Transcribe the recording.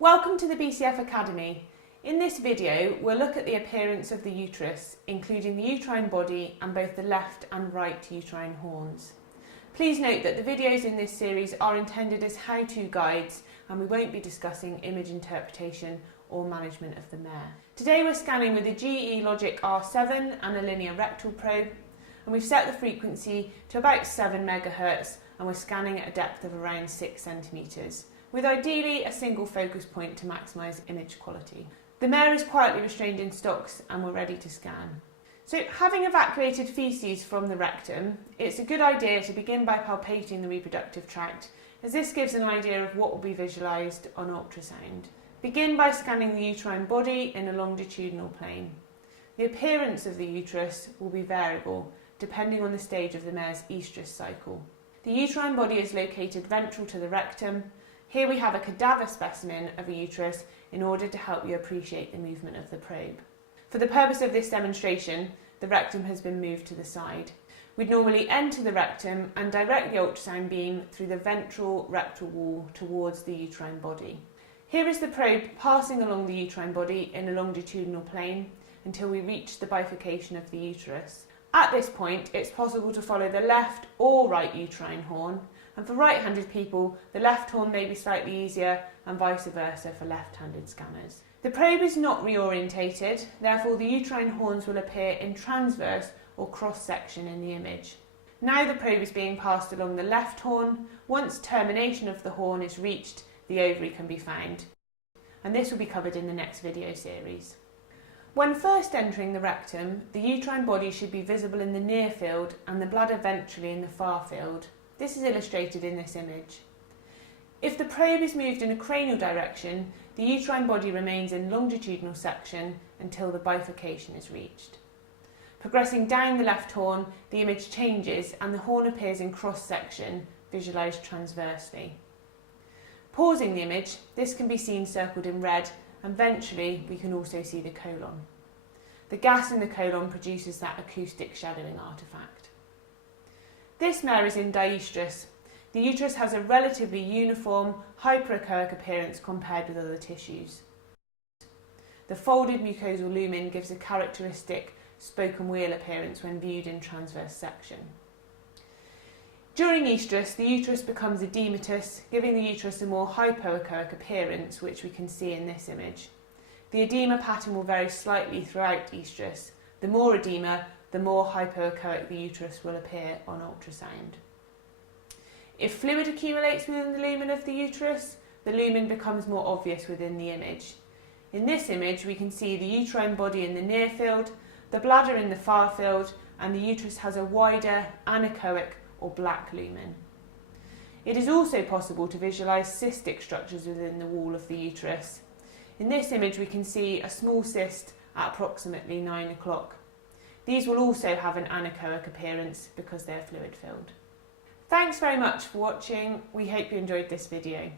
Welcome to the BCF Academy. In this video, we'll look at the appearance of the uterus, including the uterine body and both the left and right uterine horns. Please note that the videos in this series are intended as how-to guides and we won't be discussing image interpretation or management of the mare. Today we're scanning with a GE Logic R7 and a linear rectal probe, and we've set the frequency to about 7 MHz and we're scanning at a depth of around 6 centimetres, with ideally a single focus point to maximise image quality. The mare is quietly restrained in stocks and we're ready to scan. So, having evacuated faeces from the rectum, it's a good idea to begin by palpating the reproductive tract, as this gives an idea of what will be visualised on ultrasound. Begin by scanning the uterine body in a longitudinal plane. The appearance of the uterus will be variable, depending on the stage of the mare's estrus cycle. The uterine body is located ventral to the rectum. Here we have a cadaver specimen of a uterus in order to help you appreciate the movement of the probe. For the purpose of this demonstration, the rectum has been moved to the side. We'd normally enter the rectum and direct the ultrasound beam through the ventral rectal wall towards the uterine body. Here is the probe passing along the uterine body in a longitudinal plane until we reach the bifurcation of the uterus. At this point, it's possible to follow the left or right uterine horn, and for right-handed people, the left horn may be slightly easier and vice versa for left-handed scanners. The probe is not reorientated, therefore the uterine horns will appear in transverse or cross-section in the image. Now the probe is being passed along the left horn. Once termination of the horn is reached, the ovary can be found, and this will be covered in the next video series. When first entering the rectum, the uterine body should be visible in the near field and the bladder ventrally in the far field. This is illustrated in this image. If the probe is moved in a cranial direction, the uterine body remains in longitudinal section until the bifurcation is reached. Progressing down the left horn, the image changes and the horn appears in cross-section, visualised transversely. Pausing the image, this can be seen circled in red, and ventrally we can also see the colon. The gas in the colon produces that acoustic shadowing artefact. This mare is in diestrus. The uterus has a relatively uniform, hyperechoic appearance compared with other tissues. The folded mucosal lumen gives a characteristic spoke and wheel appearance when viewed in transverse section. During estrus, the uterus becomes edematous, giving the uterus a more hypoechoic appearance, which we can see in this image. The edema pattern will vary slightly throughout estrus. The more edema, the more hypoechoic the uterus will appear on ultrasound. If fluid accumulates within the lumen of the uterus, the lumen becomes more obvious within the image. In this image, we can see the uterine body in the near field, the bladder in the far field, and the uterus has a wider anechoic or black lumen. It is also possible to visualise cystic structures within the wall of the uterus. In this image, we can see a small cyst at approximately 9 o'clock. These will also have an anechoic appearance because they are fluid filled. Thanks very much for watching. We hope you enjoyed this video.